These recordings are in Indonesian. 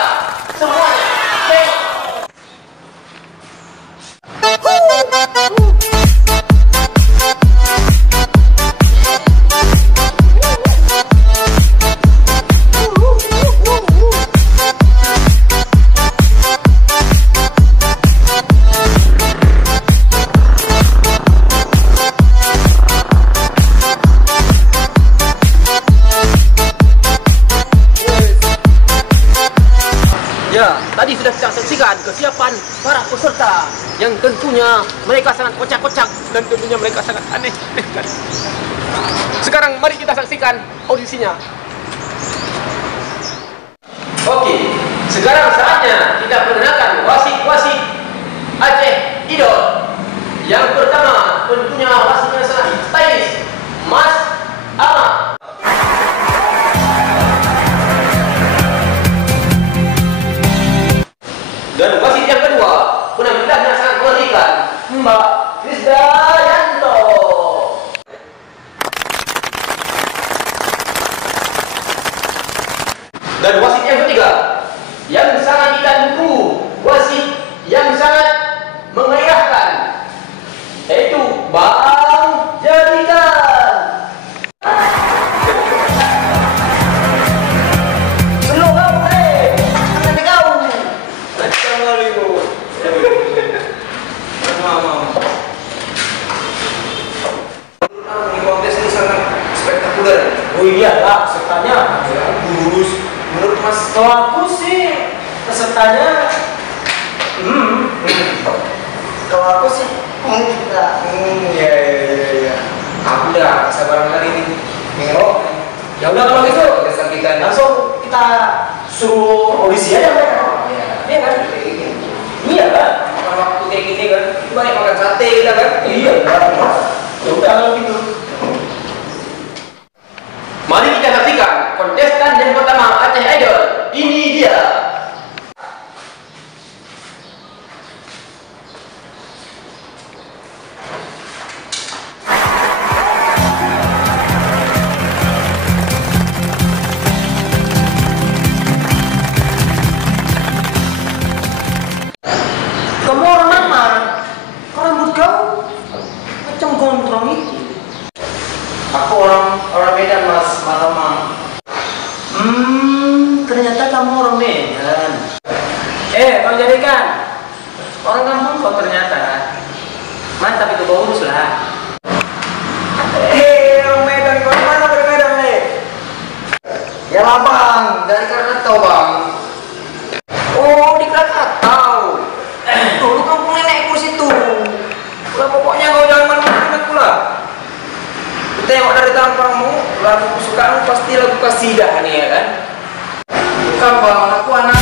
peserta semuanya tengok. Ya, tadi sudah kita saksikan kesiapan para peserta yang tentunya mereka sangat kocak-kocak dan tentunya mereka sangat aneh. Sekarang mari kita saksikan audisinya. Oke, sekarang saatnya kita perkenalkan wasit-wasit Aceh Idol. Yang pertama tentunya wasitnya sangat stylish, Mas Ahmad. Dan wasit yang kedua, penampilannya sangat mengerikan, Mbak Krisdayanto. Dan wasit yang ketiga, yang sangat kita tunggu, wasit yang sangat menggairahkan, yaitu Bang Jadikan. Oh iya lah, pesertanya bagus. Menurut Mas, kalau aku sih pesertanya kalau aku sih enggak. Ya. Aku udah sabaran kali ini. Ngerok. Ya udah kalau gitu kita langsung kita suruh audisi aja mereka. Iya kan? Iya kan? Makan waktu kayak gini kan, banyak makan sate kita kan? Iya kan? Ya udah kalau gitu. Mari kita saksikan kontestan yang pertama Aceh Idol. Ini dia. Kamu orang mana? Kok rambut kau macam gondrong itu? Aku orang Medan, Mas, Malamang. Ternyata kamu orang Medan. Bang Jadikan, orang kampung kau ternyata. Mantap itu, bagus lah. Orang Medan, kau di mana dari Medan, Ya lah bang, dari Krakatau bang. Oh, di Krakatau. Dulu kampung nenekku situ. Udah pokoknya kau jangan main-main pula. Tengok dari tampangmu, lagu kesukaanmu pasti lagu kasidah nih ya kan? Bukan bang, aku anak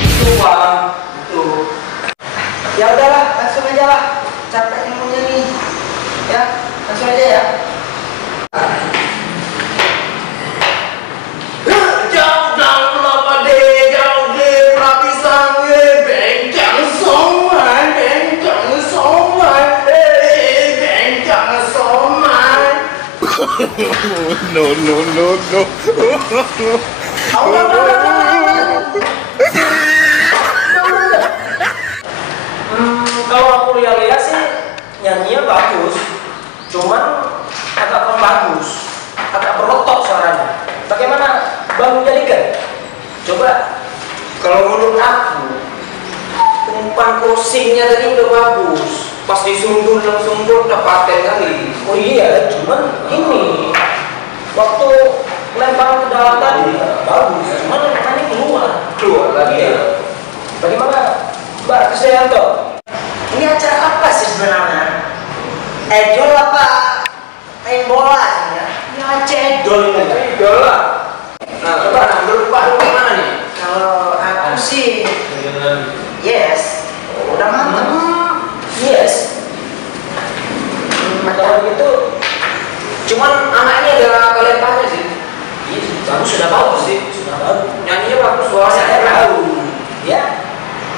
itu bang, itu. Ya udahlah, langsung aja lah. Capek nyanyinya nih, ya langsung aja ya. No. Kalau aku lihat sih nyanyinya bagus, cuman agak kurang bagus, agak berotot suaranya. Bagaimana Bang Jadikan? Coba kalau menurut aku umpan crossingnya tadi udah bagus, pas disundul langsung udah paten kali. Oh iya, cuman ini waktu lemparan ke dalam tadi bagus, cuman lemparannya keluar lagi ya. Bagaimana Mbak Krisdayanto? Ini acara apa sih sebenarnya? Idol apa main bola ya? Ini Aceh Idol ini. Idol lah. Nah, coba menurut Pak Lu gimana nih? Kalau aku sih yes, udah mantap. Yes. Kalau gitu, cuman anaknya ada kelemparnya sih. Iya, bagus, sudah bagus sih, sudah bagus. Nyanyinya bagus, suaranya bagus. Ya,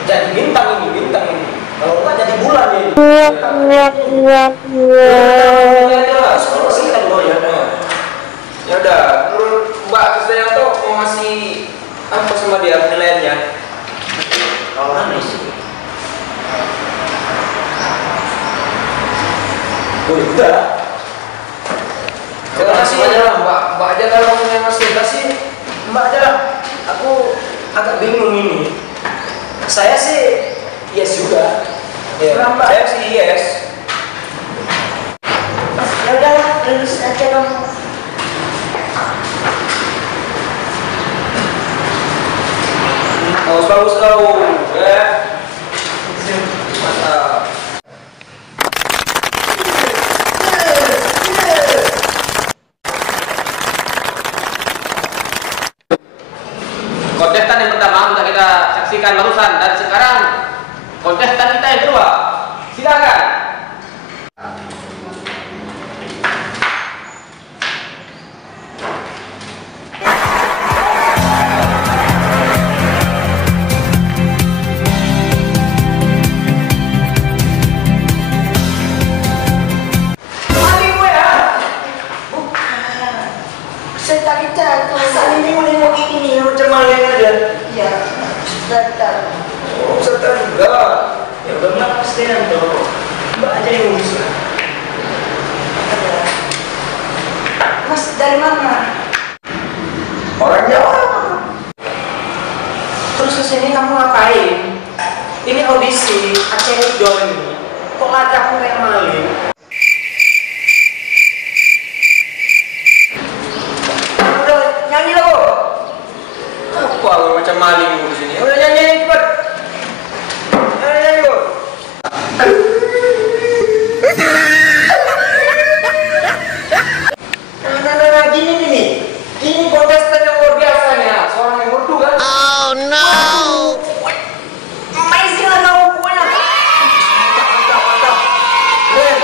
jadi bintang ini. Kalau enggak jadi bulan ini. Ya udah, menurut Mbak Krisdayanto mau ngasih Oh, udah. Terima kasih aja lah, Mbak aja lah yang ngasih kasih. Mbak aja lah. Aku agak bingung ini. Saya sih yes juga. Ya, Mbak. saya sih yes. Ya udah, lulus aja kamu. Bagus kau, ya. Mantap. Kontestan yang pertama sudah kita saksikan barusan, dan sekarang kontestan kita yang kedua. Silakan. Saya tadi jatuh. Saat ini mau ini macam maling aja. Ya, setar. Oh, serta juga. Ya udah Mbak, pasti nanti Mbak aja yang bisa. Mas dari mana? Orang Jawa. Terus kesini kamu ngapain? Ini audisi Aceh Idol ini. Kok ada aku kayak maling? Udah nyanyi loh. Apa lu macam maling di sini? Udah nyanyi cepat. Nyanyi lu. Nah, gini nih. Ini kontestan yang luar biasa nih. Seorang yang merdu kan? Oh no! Amazing lah kamu pokoknya. Mantap. Ben,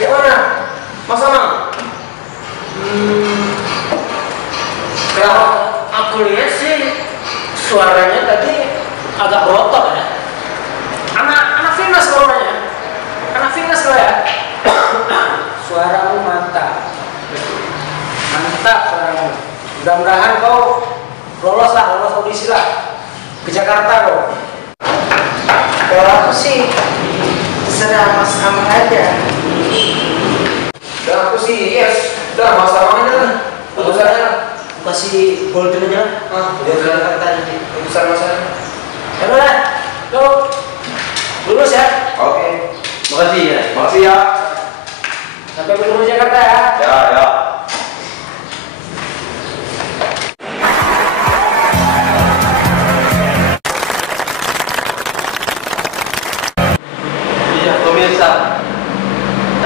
gimana? Mas Amang? Kalau aku lihat sih suaranya tadi agak berotot ya. Anak fitness suaranya. Anak fitness lah ya. Suaramu mantap. Mantap suaramu. Mudah-mudahan kau lolos audisi lah ke Jakarta kau. Kalau aku sih terserah Mas Amang aja. Dan aku sih yes. Udah Mas Amang aja lah. Putusannya. Masih golden aja. Dia Jakarta ini. Putusan masalah. Ya udah, kau lulus ya. Oke. Makasih ya. Makasih ya. Sampai bertemu di Jakarta ya. Ya. Iya, pemirsa.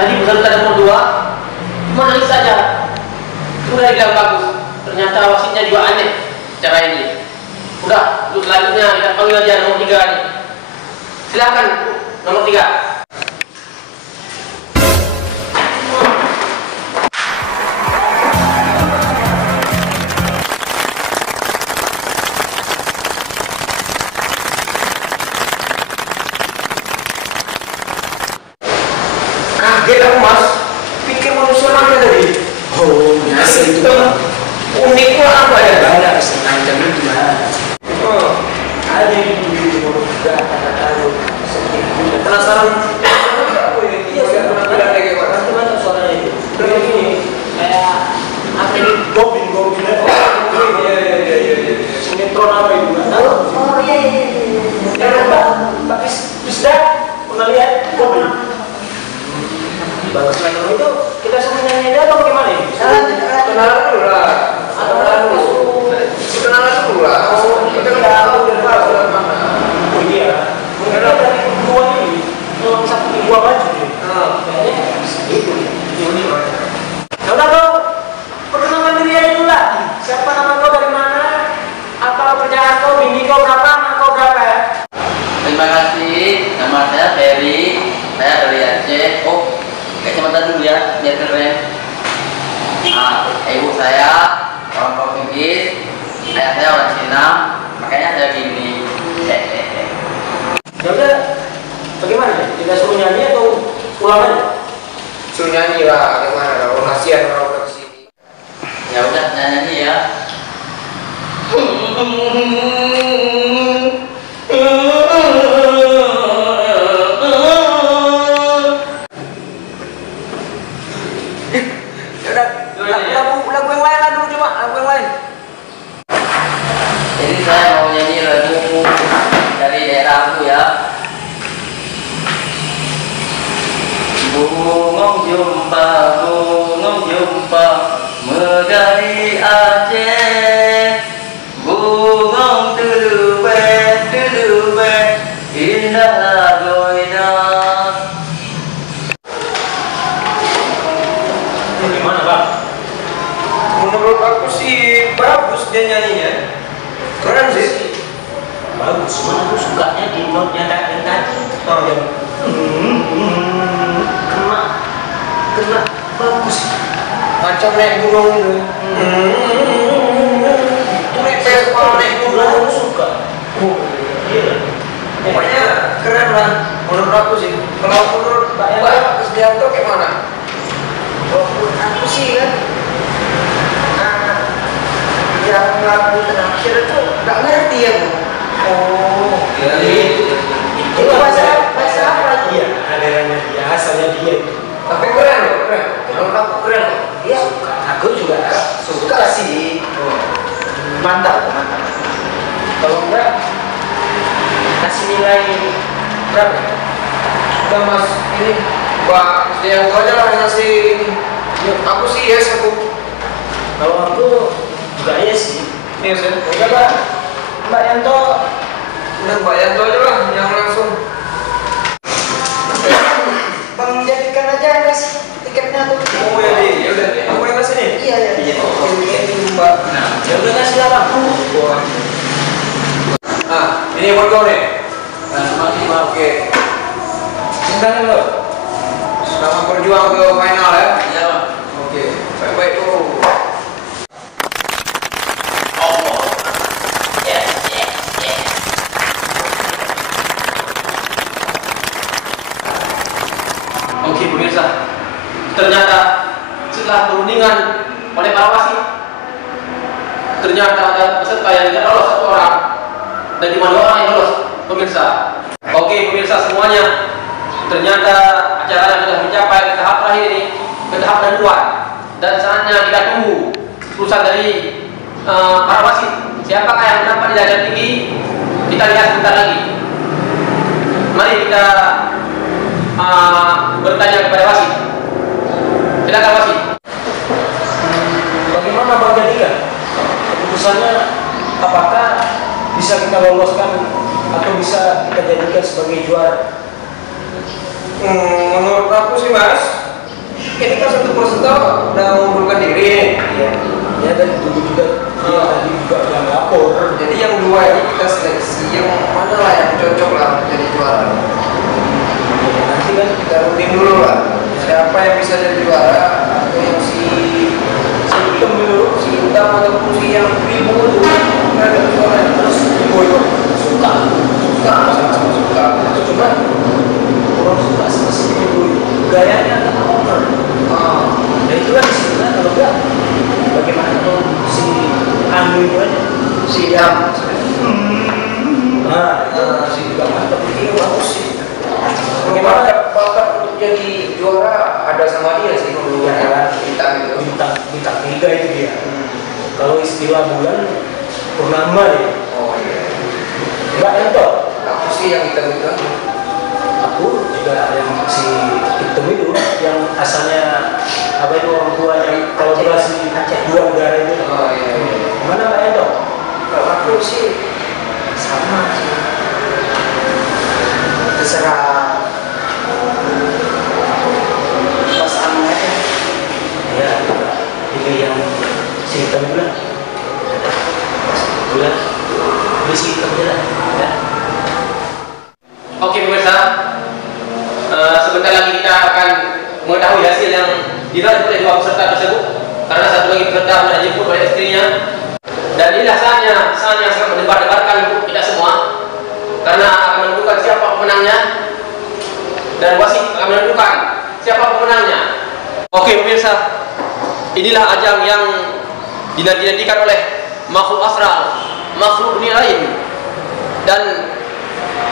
Tadi peserta nomor 2 cuma nangis saja. Sudah dibilang bagus. Ternyata wasitnya juga aneh cara ini. Udah, untuk selanjutnya kita panggil aja nomor 3 nih. Silakan nomor 3. Kaget aku Mas, pikir manusia mana tadi? Oh, biasa itu Pak. Unik pula apa ya? Banyak semacam itu Mas. Oh, Ada yang begitu juga kata-kata penasaran? Iya, saya pernah bilang kayak gitu. Mantap suaranya itu. Kayak gini, kayak apa ini? Goblin. Iya. Sinetron apa itu? Oh iya. Ya Mbak Pisda pernah lihat Goblin? Bagus lah itu kita semua nyanyi aja atau bagaimana ini? Kenalan dulu lah. Kenalan dulu lah. Kita nggak tahu dari mana. Oh iya. Mungkin dari dua ini, yang satu dua baju deh. Kayaknya itu. Ini. Ya udah kau perkenalkan diri aja dulu lah. Siapa nama kau, dari mana? Apa kerjaan kau, bini kau berapa, anak kau berapa ya? Terima kasih, nama saya Ferry, saya dari Aceh. Oh, kacamata dulu ya, biar keren. Ibu saya orang Portugis, ayah saya orang Cina, makanya saya gini. Ya udah, bagaimana? Kita suruh nyanyi atau pulang aja? Suruh nyanyi lah, gimana? Kalau kasihan orang kesini. Ya udah, nyanyi ya. Jadi saya mau nyanyi lagu dari daerahku ya. Bungong jumpa megah di Aceh. Bungong tulube indah lagoina. Gimana bang? Menurut aku sih bagus dia nyanyinya. Keren sih. Bagus, cuma aku sukanya di notnya yang tadi. Oh yang kena bagus. Macam naik gunung itu. Naik gunung suka. Oh iya. Pokoknya keren lah. Menurut aku sih. Kalau menurut Mbak Kristianto gimana? Menurut aku sih kan, yang lagu terakhir itu nggak ngerti ya bu. Oh, Itu bahasa apa itu? Iya, alirannya dia, asalnya dia. Tapi keren loh, keren. Menurut aku keren loh. Iya, Aku juga suka sih. Mantap. Kalau enggak, kasih nilai berapa? Udah mas, ini Mbak Kristianto aja lah ngasih ini. Aku sih yes aku. Kalau aku juga yes sih. Yes ya. Udah Mbak, Mbak Yanto. Udah Mbak Yanto aja lah yang langsung. Bang jadikan aja guys tiketnya tuh. Oh ya deh, ya udah. Aku yang kasih nih. Iya ya. Ini Mbak. Ya udah kasih lah Bang. Nah, ini buat kau nih. Makasih Bang. Oke. Sindangin lo. Selamat berjuang ke final ya. Iya Bang. Oke. Baik-baik tuh. Oke pemirsa, ternyata setelah perundingan oleh para wasit, ternyata ada peserta yang tidak lolos satu orang dan cuma 2 orang yang lolos pemirsa. Oke pemirsa semuanya, ternyata acara yang sudah mencapai ke tahap terakhir ini, ke tahap penentuan, dan saatnya kita tunggu keputusan dari para wasit. Siapakah yang mendapat nilai tinggi? Kita lihat sebentar lagi. Mari kita bertanya kepada wasit. Silakan wasit. Bagaimana Bang Jadikan? Keputusannya apakah bisa kita loloskan atau bisa kita jadikan sebagai juara? Menurut aku sih Mas, ini kan satu peserta udah mengundurkan diri. Iya. Ya dari dulu juga dia tadi juga udah lapor. Jadi yang 2 ini kita seleksi yang mana lah yang cocok lah jadi juara. Nanti kan kita rutin dulu lah. Siapa yang bisa jadi juara atau yang si hitam dulu, si hitam ataupun si yang ribu itu ada juara terus itu suka sama-sama suka. Cuma orang suka spesifik itu gayanya tak over. Dan itu kan sebenarnya kalau enggak bagaimana kalau si anu itu aja si yang itu si juga mantap ini bagus sih. Bagaimana bakat untuk jadi juara ada sama dia sih dulu ya bintang itu bintang 3 itu dia. Kalau istilah bulan purnama ya. Oh iya. Mbak Yanto, aku sih yang hitam itu. Aku juga yang si hitam itu yang asalnya apa itu orang tua yang kolaborasi dua negara itu. Oh iya. Mana Mbak Yanto? Kalau aku sih sama sih. Terserah pasangan aja. Ya, ini yang si hitam bulan. Bulan, ini si hitam bulan. Ya. Oke pemirsa, sebentar lagi kita akan mengetahui hasil yang diraih oleh 2 peserta tersebut, karena satu lagi peserta sudah dijemput oleh istrinya. Dan inilah saatnya yang sangat mendebar-debarkan untuk kita semua, karena akan menentukan siapa pemenangnya dan wasit akan menentukan siapa pemenangnya. Oke pemirsa, inilah ajang yang dinantikan oleh makhluk astral, makhluk dunia lain, dan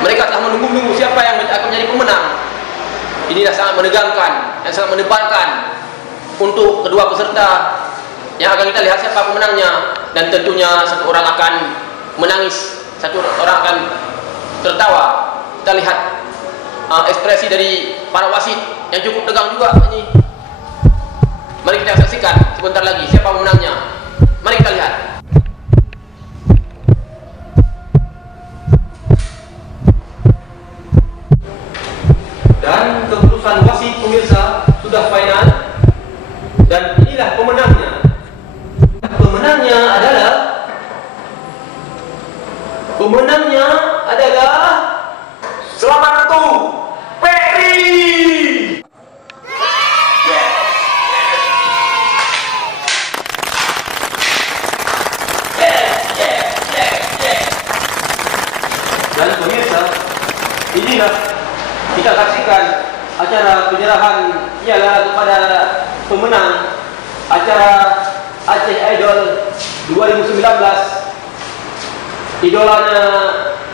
mereka telah menunggu-nunggu siapa yang akan menjadi pemenang. Inilah sangat menegangkan dan sangat mendebarkan untuk kedua peserta yang akan kita lihat siapa pemenangnya, dan tentunya satu orang akan menangis, satu orang akan tertawa. Kita lihat ekspresi dari para wasit yang cukup tegang juga ini. Mari kita saksikan sebentar lagi siapa pemenangnya. Mari kita lihat. Dan keputusan wasit pemirsa sudah final, dan inilah pemenangnya. Pemenangnya adalah Selamat Ratu Peri. Dan pemirsa, inilah kita saksikan acara penyerahan piala kepada pemenang acara Aceh Idol 2019, idolanya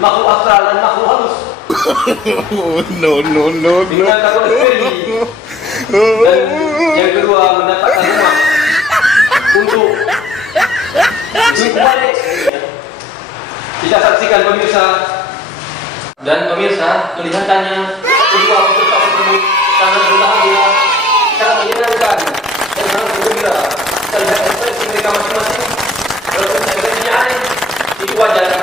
makhluk astral dan makhluk halus. No. Dengan Kapolres Peri. Dan yang kedua mendapatkan rumah untuk kembali. Kita saksikan pemirsa. Dan pemirsa, kelihatannya kedua peserta tersebut sangat berbahagia, sangat menyenangkan dan sangat bergembira. Kita lihat ekspresi mereka masing-masing. Walaupun ekspresinya aneh, itu wajar.